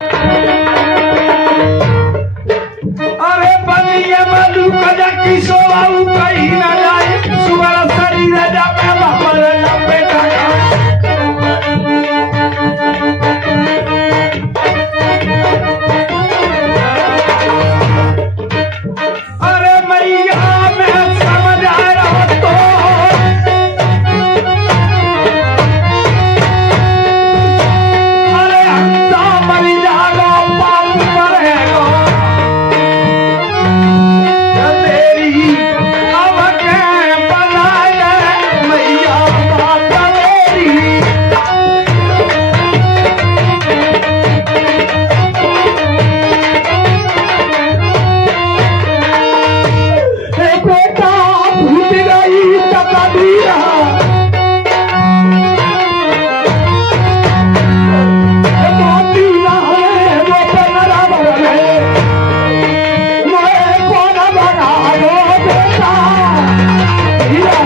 अरे बनिए मधु कजा किसो आऊ कहीं ना जाए सुअर शरीर जामे हमर लंबे टाका अरे मैया मैं समझ आ रहा तो अरे हंसा मरी जागो पाप मरेगो तेरी अब के बनाए मैया बात मेरी बेटा भूल गई तकदीर मोती ना है वो बनरा बने मैं कौन बना दो बेटा हीरा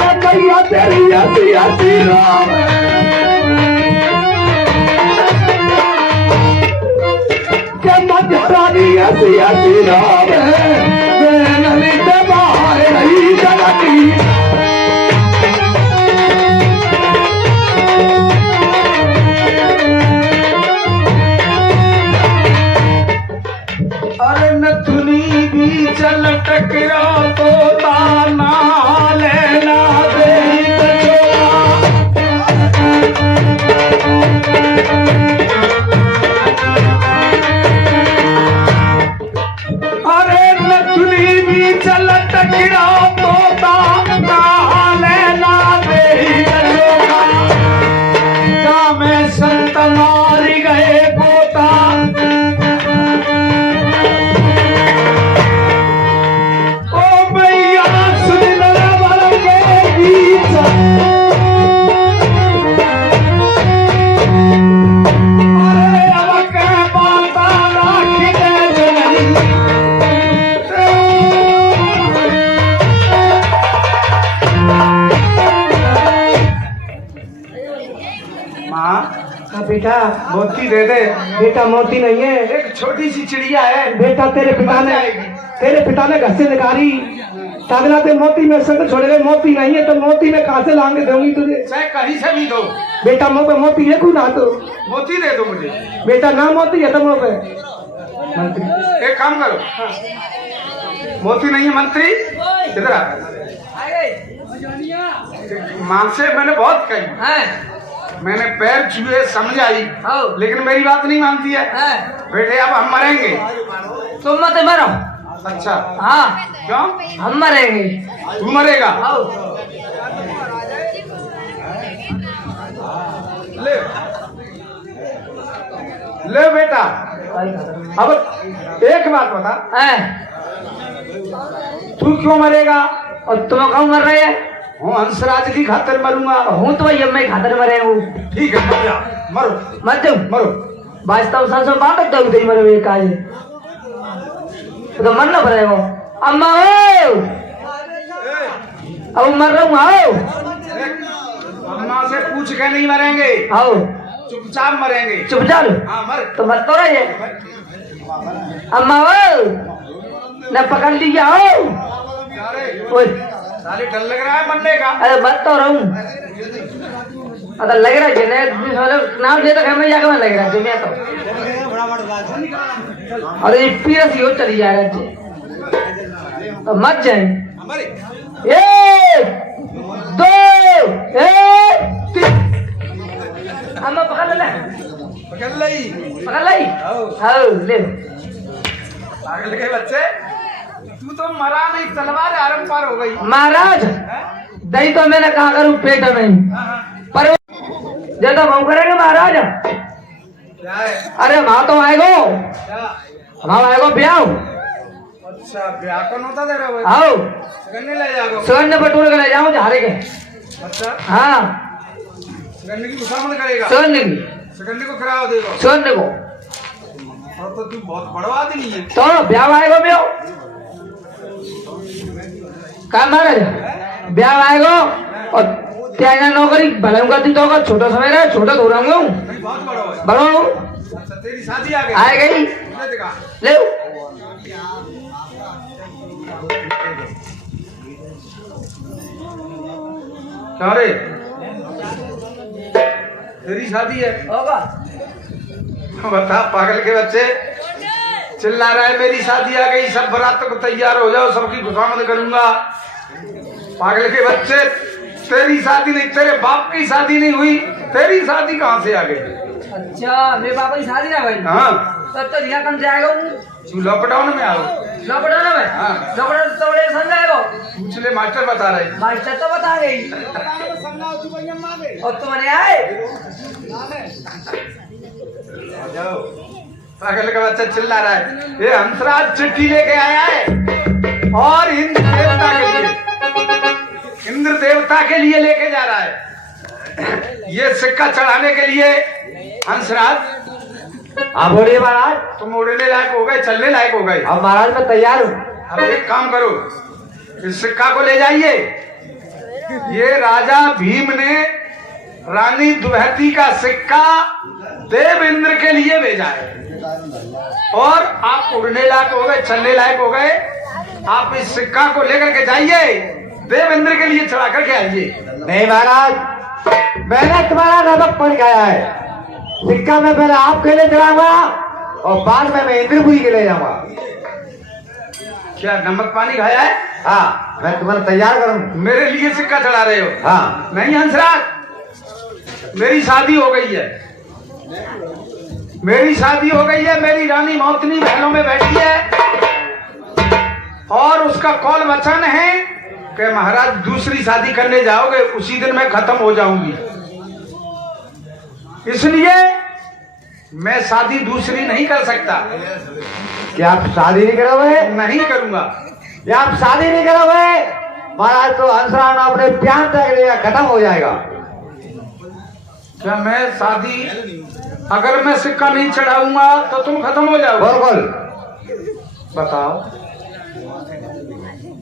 कन्हैया तेरी हसी हसी राम के मजरानी हसी हसी राम नली दबाए रही जननी अरे नथुनी भी चल टकरा तो ताना लेना दे अरे नथुनी भी चल टकरा तो ताना लेना दे में संत मार गए पोता ओ भैया सुन बर के गीत अरे अब के बाता राखी दे जननी माँ बेटा मोती दे दे बेटा मोती नहीं है एक छोटी सी चिड़िया है बेटा तेरे पिता ने घर से निकाली साधना ते मोती में संग छोड़ गए मोती नहीं है तो मोती में कहाँ से लांगे दूंगी तुझे चाहे कहीं से भी दो बेटा मुँह पे मोती है ना तो मोती दे दो मुझे बेटा ना मोती है तो मुँह पे मंत्री एक काम करो मोती नहीं है मंत्री इधर आ मां से मैंने बहुत कही मैंने पैर छुए समझ आई लेकिन मेरी बात नहीं मानती है बेटे अब हम मरेंगे तुम मत मरो। अच्छा हाँ क्यों हम मरेंगे। तू मरेगा ले ले बेटा अब एक बात बता तू क्यों मरेगा और तुम कौन मर रहे हैं? हूँ हंसराज की खातिर मरूंगा हूँ तो भाई मैं खातर मरे हूँ। ठीक है मर जा मरो मत जाओ मरो वास्तव संसो बात तक दो मरे हुए काज तो मरना पड़ेगा। अम्मा हो अब मर रहा हूँ आओ अम्मा से पूछ के नहीं मरेंगे आओ चुपचाप मरेंगे चुप जाओ हाँ मर तो मर तो रही है। अम्मा हो न पकड़ लिया हो ओए साले डर लग रहा है मरने का अरे मत तो रहूं अगर लग रहा है जने नाम ले तो हमें जाकर मैं लग रहा है मैं तो अरे ये पीरस ही हो चली जा रहा है तो मत जाए एक दो तीन हम पकड़ ले पकड़ ली हाँ ले पागल के बच्चे तू तो मरा नहीं तलवार आरम पार हो गई महाराज दही तो मैंने कहा करूं पेट में पर ज्यादा भाव करेंगे महाराज क्या है अरे वहां तो आएगो हमारा आएगो ब्याह अच्छा व्याकरण होता दे रहा है आओ गन्ने ले जाओ सुगंध बटूर के ले जाऊं झारे के अच्छा हाँ गन्ने की गुस्सा मत करेगा सुगंध की सुगंध को कराओ देगा सुगंध को और तो तू बहुत बड़ा आदमी है तो ब्याह आएगो ब्याह का महाराज ब्याह आएगो और त्यागा नौकरी भले का दी तो का छोटा समय रहा छोटा तो रहूंगा नहीं बहुत बड़ा है। बड़ो अच्छा तेरी शादी आ गई। आ गई ले दिखा। ले क्या रे तेरी शादी है? होगा बता पागल के बच्चे चिल्ला रहा है मेरी शादी आ गई सब बारात को तैयार हो जाओ सबकी खुशामद करूंगा। पागल के बच्चे तेरी शादी नहीं तेरे बाप की शादी नहीं हुई तेरी शादी कहाँ से आ गई? अच्छा मेरे पापा की शादी ना भाई हाँ तब तो यहाँ कम जाएगा तू लॉकडाउन में आओ। लॉकडाउन में हाँ। लॉकडाउन तो बड़े समझाएगा पूछ ले मास्टर बता रहे। मास्टर तो बता गई और तुमने आए पागल का बच्चा चिल्ला रहा है ये हंसराज चिट्ठी लेके आया है और इंद्र देवता के लिए लेके जा रहा है ये सिक्का चढ़ाने के लिए। हंसराज आप बोलिए महाराज। तुम उड़ने लायक हो गए चलने लायक हो गए। अब महाराज मैं तैयार हूँ। अब एक काम करो इस सिक्का को ले जाइए। ये राजा भीम ने रानी दुहती का सिक्का देव इंद्र के लिए भेजा है और आप उड़ने लायक हो गए चलने लायक हो गए। आप इस सिक्का को लेकर के जाइए देव इंद्र के लिए चढ़ा करके आइए। नहीं महाराज मैंने तुम्हारा नमक पड़ गया है। सिक्का में पहले आपके लिए चढ़ाऊंगा और बाद में मैं इंद्रपुरी के ले जाऊंगा। क्या नमक पानी खाया है? हाँ मैं तुम्हें तैयार करूँ। मेरे लिए सिक्का चढ़ा रहे हो? हाँ नहीं हंसराज मेरी शादी हो गई है। मेरी शादी हो गई है। मेरी रानी मौतनी महलों में बैठी है और उसका कौल वचन है कि महाराज दूसरी शादी करने जाओगे उसी दिन मैं खत्म हो जाऊंगी। इसलिए मैं शादी दूसरी नहीं कर सकता। क्या आप शादी नहीं करोगे? नहीं करूंगा। क्या आप शादी नहीं करोगे महाराज तो हंसराज अपने प्यार तक लेगा खत्म हो जाएगा। क्या मैं शादी अगर मैं सिक्का नहीं चढ़ाऊंगा तो तुम खत्म हो जाओगे? बिल्कुल। बताओ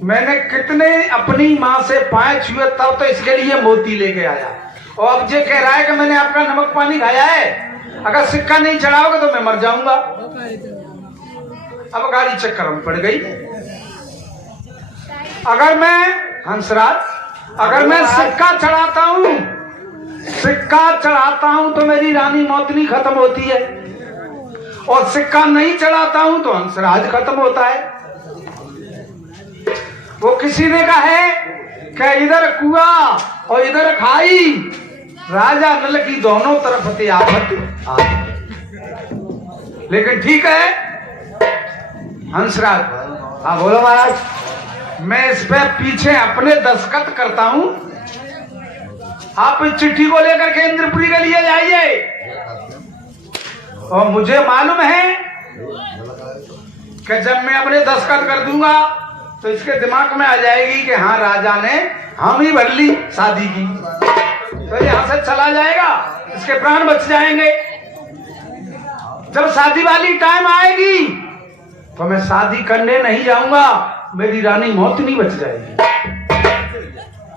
मैंने कितने अपनी माँ से पाए छुए तब तो इसके लिए मोती लेके आया और अब ये कह रहा है कि मैंने आपका नमक पानी खाया है। अगर सिक्का नहीं चढ़ाओगे तो मैं मर जाऊंगा। अब गाड़ी चक्कर में पड़ गई। अगर मैं हंसराज अगर मैं सिक्का चढ़ाता हूं तो मेरी रानी मौतनी खत्म होती है और सिक्का नहीं चढ़ाता हूं तो हंसराज खत्म होता है। वो किसी ने कहा है कि इधर कुआ और इधर खाई राजा नल की दोनों तरफ थे आफत। लेकिन ठीक है हंसराज। हाँ बोलो महाराज। मैं इस पे पीछे अपने दस्तखत करता हूं। आप इस चिट्ठी को लेकर के इंद्रपुरी के लिए जाइए और मुझे मालूम है कि जब मैं अपने दस्तखत कर दूंगा तो इसके दिमाग में आ जाएगी कि हाँ राजा ने हम ही भर ली शादी की तो यहां से चला जाएगा इसके प्राण बच जाएंगे। जब शादी वाली टाइम आएगी तो मैं शादी करने नहीं जाऊंगा मेरी रानी मौत नहीं बच जाएगी।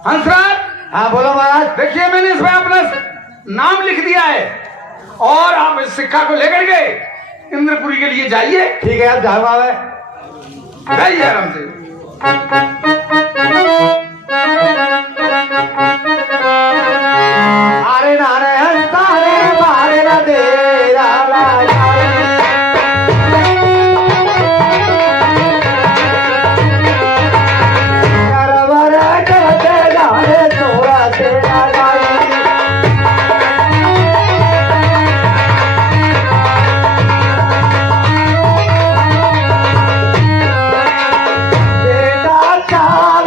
हंसराज। हाँ बोलो महाराज। देखिए मैंने इसमें अपना नाम लिख दिया है और आप इस सिक्का को लेकर के इंद्रपुरी के लिए जाइए। ठीक है अब जाऊंगा मैं। जाइए आराम से। अरे नारे हंसता रे मारे ना तेरा लाला चाल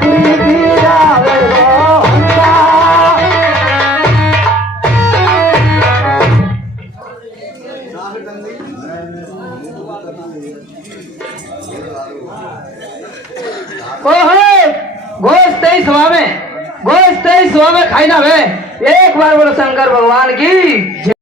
प्रीति जावे गो हंसा। ओहो गोश्त ही सवा में, गोश्त ही सवा में खाई ना वे। एक बार बोलो शंकर भगवान की।